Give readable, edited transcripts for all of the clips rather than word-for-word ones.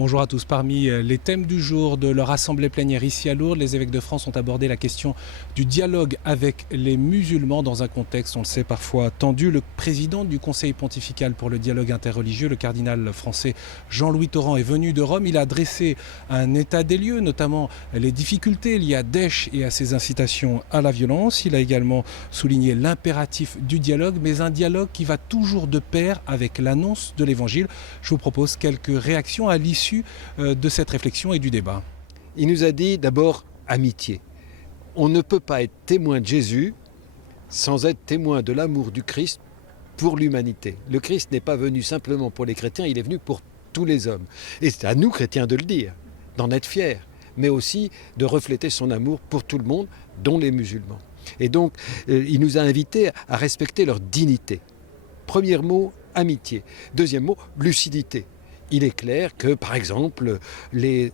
Bonjour à tous. Parmi les thèmes du jour de leur assemblée plénière ici à Lourdes, les évêques de France ont abordé la question du dialogue avec les musulmans dans un contexte, on le sait, parfois tendu. Le président du Conseil pontifical pour le dialogue interreligieux, le cardinal français Jean-Louis Torrent, est venu de Rome. Il a dressé un état des lieux, notamment les difficultés liées à Daesh et à ses incitations à la violence. Il a également souligné l'impératif du dialogue, mais un dialogue qui va toujours de pair avec l'annonce de l'Évangile. Je vous propose quelques réactions à l'issue de cette réflexion et du débat. Il nous a dit d'abord amitié. On ne peut pas être témoin de Jésus sans être témoin de l'amour du Christ pour l'humanité. Le Christ n'est pas venu simplement pour les chrétiens, il est venu pour tous les hommes. Et c'est à nous, chrétiens, de le dire, d'en être fiers, mais aussi de refléter son amour pour tout le monde, dont les musulmans. Et donc, il nous a invités à respecter leur dignité. Premier mot, amitié. Deuxième mot, lucidité. Il est clair que, par exemple, les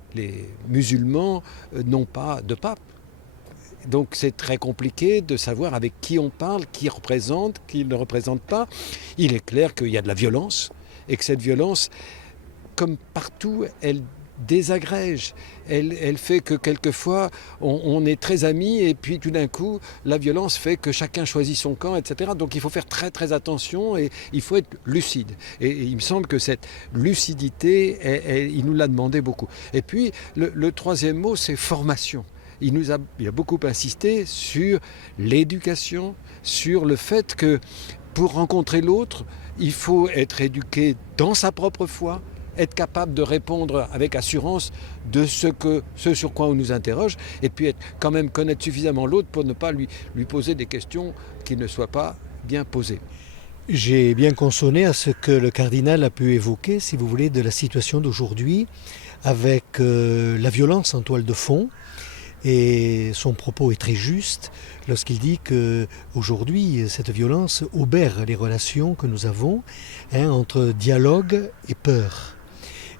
musulmans n'ont pas de pape. Donc c'est très compliqué de savoir avec qui on parle, qui représente, qui ne représente pas. Il est clair qu'il y a de la violence et que cette violence, comme partout, elle désagrège. Elle fait que quelquefois on est très amis et puis tout d'un coup la violence fait que chacun choisit son camp, etc. Donc il faut faire très très attention et il faut être lucide. Et il me semble que cette lucidité, il nous l'a demandé beaucoup. Et puis le troisième mot, c'est formation. Il a beaucoup insisté sur l'éducation, sur le fait que pour rencontrer l'autre, il faut être éduqué dans sa propre foi, être capable de répondre avec assurance de ce sur quoi on nous interroge, et puis quand même connaître suffisamment l'autre pour ne pas lui poser des questions qui ne soient pas bien posées. J'ai bien consonné à ce que le cardinal a pu évoquer, si vous voulez, de la situation d'aujourd'hui, avec la violence en toile de fond. Et son propos est très juste lorsqu'il dit qu'aujourd'hui, cette violence obère les relations que nous avons entre dialogue et peur.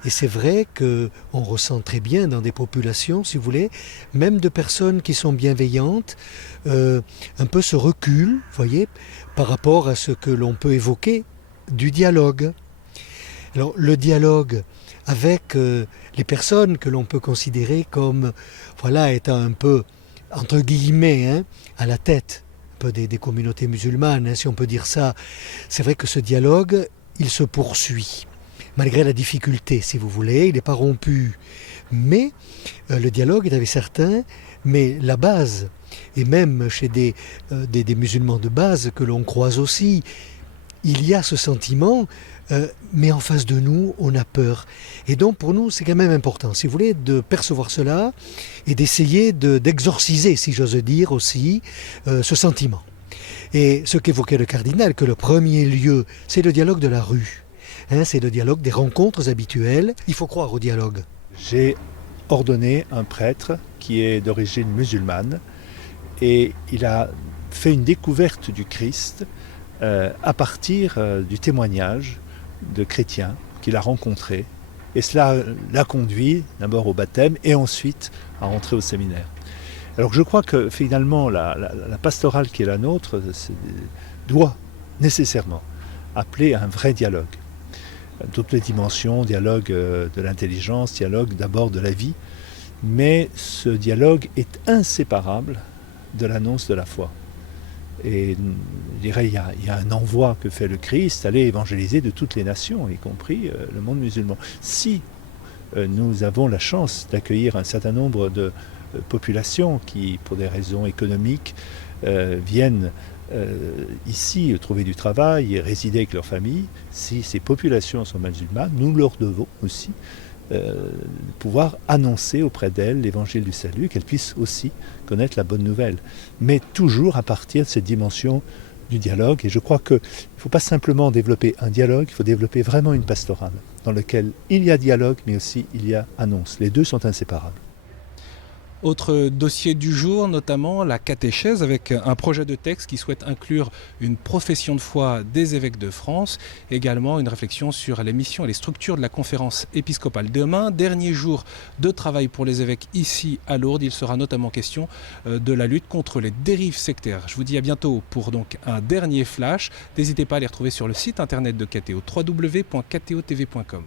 Et c'est vrai qu'on ressent très bien dans des populations, si vous voulez, même de personnes qui sont bienveillantes, un peu ce recul, voyez, par rapport à ce que l'on peut évoquer du dialogue. Alors le dialogue avec les personnes que l'on peut considérer comme étant un peu, entre guillemets, à la tête un peu des communautés musulmanes, si on peut dire ça. C'est vrai que ce dialogue, il se poursuit. Malgré la difficulté, si vous voulez, il n'est pas rompu. Mais le dialogue est avec certains, mais la base, et même chez des musulmans de base que l'on croise aussi, il y a ce sentiment, mais en face de nous, on a peur. Et donc pour nous, c'est quand même important, si vous voulez, de percevoir cela et d'essayer d'exorciser, si j'ose dire aussi, ce sentiment. Et ce qu'évoquait le cardinal, que le premier lieu, c'est le dialogue de la rue. C'est le dialogue des rencontres habituelles. Il faut croire au dialogue. J'ai ordonné un prêtre qui est d'origine musulmane et il a fait une découverte du Christ à partir du témoignage de chrétiens qu'il a rencontrés. Et cela l'a conduit d'abord au baptême et ensuite à rentrer au séminaire. Alors je crois que finalement la pastorale qui est la nôtre doit nécessairement appeler à un vrai dialogue. Toutes les dimensions, dialogue de l'intelligence, dialogue d'abord de la vie, mais ce dialogue est inséparable de l'annonce de la foi. Et je dirais, il y a un envoi que fait le Christ, aller évangéliser de toutes les nations, y compris le monde musulman. Si nous avons la chance d'accueillir un certain nombre de populations qui, pour des raisons économiques, viennent ici trouver du travail et résider avec leur famille, si ces populations sont musulmanes, nous leur devons aussi pouvoir annoncer auprès d'elles l'évangile du salut, qu'elles puissent aussi connaître la bonne nouvelle. Mais toujours à partir de cette dimension du dialogue. Et je crois qu'il ne faut pas simplement développer un dialogue, il faut développer vraiment une pastorale dans laquelle il y a dialogue, mais aussi il y a annonce. Les deux sont inséparables. Autre dossier du jour, notamment la catéchèse, avec un projet de texte qui souhaite inclure une profession de foi des évêques de France. Également une réflexion sur les missions et les structures de la conférence épiscopale. Demain, dernier jour de travail pour les évêques ici à Lourdes. Il sera notamment question de la lutte contre les dérives sectaires. Je vous dis à bientôt pour donc un dernier flash. N'hésitez pas à les retrouver sur le site internet de KTO, www.ktotv.com.